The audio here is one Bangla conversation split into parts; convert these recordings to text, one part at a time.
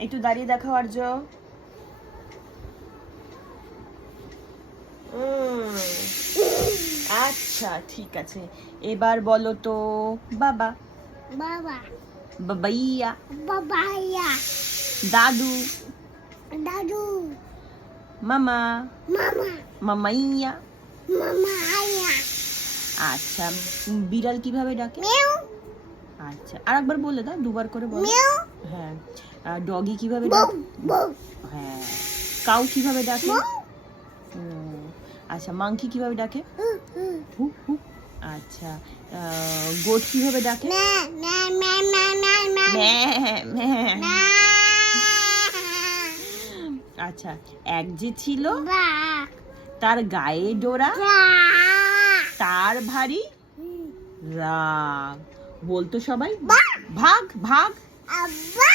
একটু দাঁড়িয়ে দেখাও আর্য। আচ্ছা ঠিক আছে, এবার বলো তো বাবা। বাবা। বাবাইয়া। বাবাইয়া। দাদু। দাদু। মামা। মামা। মামাইয়া। মামাইয়া। আচ্ছা, বিড়াল কিভাবে ডাকে? মিউ। আচ্ছা, আরেকবার বলে দাও, দুবার করে বলো। মিউ। হ্যাঁ। ডগি কিভাবে বউ। ডাকে? বউ। হ্যাঁ। কাউ কিভাবে ডাকে? বউ। আচ্ছা, মাংকি কিভাবে ডাকে? হু হু। হু হু। আচ্ছা, গোট কিভাবে ডাকে? মে মে মে মে মে মে। ম্যাঁ, ম্যাঁ। মে। আচ্ছা, এক যে ছিল বা। তার গায়ে ডোরা, বা। তার ভারী রাগ, বলতো সবাই বা। ভাগ ভাগ। আব্বা।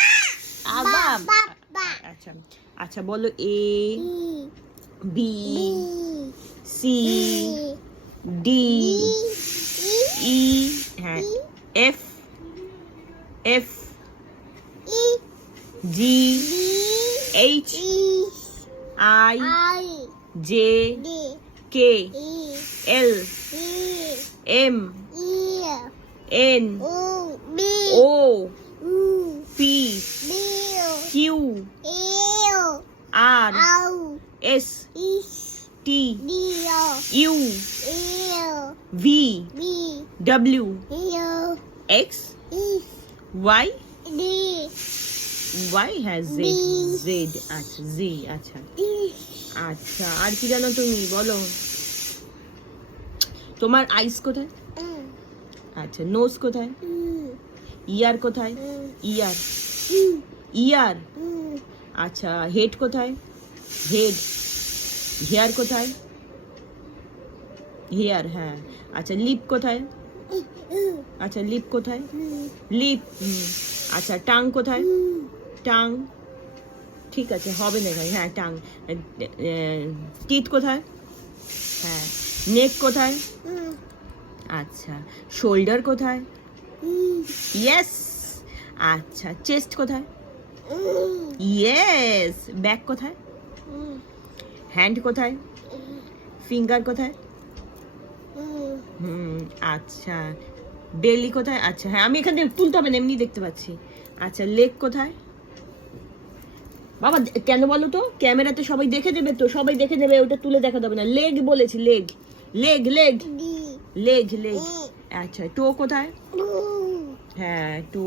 আবা। বা বা। আচ্ছা আচ্ছা, বলো A E. B B. C D E, হ্যাঁ, F F E. G B. H E. I I. J D. K E. L E. M E. N O. B. O উ। P B. Q U. R আউ। এস ইস। টি ডিও। U U. V B. W U. X ইস। Y D. ওয়াই হ্যাঁ জেড বি। জেড। আচ্ছা জি। আচ্ছা ইস। আচ্ছা, আর কি জানো তুমি বলো? তোমার আইস কোথায়? আচ্ছা, নোজ কোথায়? ইয়ার কোথায়? ইয়ার ইয়ার। আচ্ছা, হেড কোথায়? হেড। হেয়ার কোথায়? হেয়ার, হ্যাঁ। আচ্ছা, লিপ কোথায়? আচ্ছা, লিপ কোথায়? লিপ। আচ্ছা, টাং কোথায়? টাং। ঠিক আছে, হবে না এখানে। হ্যাঁ, টাং। টিথ কোথায়? হ্যাঁ। নেক কোথায়? আচ্ছা, শোল্ডার কোথায়? ইয়েস। আচ্ছা, চেস্ট কোথায়? ইয়েস। ব্যাক কোথায়? হ্যান্ড কোথায়? ফিঙ্গার কোথায়? আচ্ছা, বেলি কোথায়? আচ্ছা, হ্যাঁ, আমি এখানে তুলতে হবে না, এমনি দেখতে পাচ্ছি। আচ্ছা, লেগ কোথায়? বাবা কেন বলো তো, ক্যামেরাতে সবাই দেখে দেবে তো, সবাই দেখে দেবে, ওটা তুলে দেখা যাবে না। লেগ বলেছি, leg leg leg leg leg. আচ্ছা, টো কোথায়? হ্যাঁ, টো।